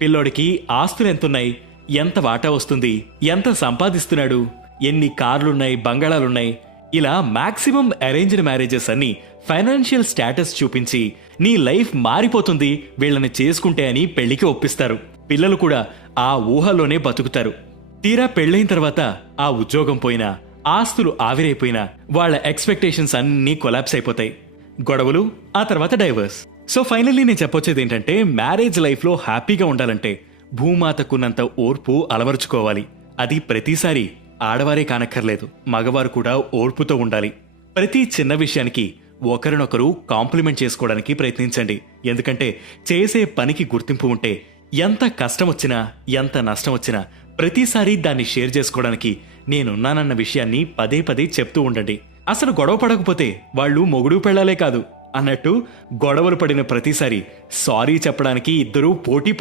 పిల్లోడికి ఆస్తులెంతున్నాయి, ఎంత వాటా వస్తుంది, ఎంత సంపాదిస్తున్నాడు, ఎన్ని కార్లున్నాయి, బంగాళాలున్నాయి, ఇలా మాక్సిమం అరేంజ్డ్ మ్యారేజెస్ అన్ని ఫైనాన్షియల్ స్టేటస్ చూపించి నీ లైఫ్ మారిపోతుంది వీళ్ళని చేసుకుంటే అని పెళ్లికి ఒప్పిస్తారు. పిల్లలు కూడా ఆ ఊహల్లోనే బతుకుతారు. తీరా పెళ్ళైన తర్వాత ఆ ఉద్యోగం పోయినా, ఆస్తులు ఆవిరైపోయినా వాళ్ళ ఎక్స్పెక్టేషన్స్ అన్నీ కొలాప్స్ అయిపోతాయి. గొడవలు, ఆ తర్వాత డైవర్స్. సో ఫైనల్లీ నేను చెప్పొచ్చేది ఏంటంటే, మ్యారేజ్ లైఫ్లో హ్యాపీగా ఉండాలంటే భూమాతకున్నంత ఓర్పు అలవరుచుకోవాలి. అది ప్రతిసారి ఆడవారే కానక్కర్లేదు, మగవారు కూడా ఓర్పుతో ఉండాలి. ప్రతి చిన్న విషయానికి ఒకరినొకరు కాంప్లిమెంట్ చేసుకోవడానికి ప్రయత్నించండి. ఎందుకంటే చేసే పనికి గుర్తింపు ఉంటే ఎంత కష్టం వచ్చినా, ఎంత నష్టం వచ్చినా ప్రతిసారి దాన్ని షేర్ చేసుకోవడానికి నేనున్నానన్న విషయాన్ని పదే పదే చెప్తూ ఉండండి. అసలు గొడవ పడకపోతే వాళ్ళు మొగుడు పెళ్ళాలే కాదు అన్నట్టు గొడవలు పడిన ప్రతిసారి సారీ చెప్పడానికి ఇద్దరూ పోటీ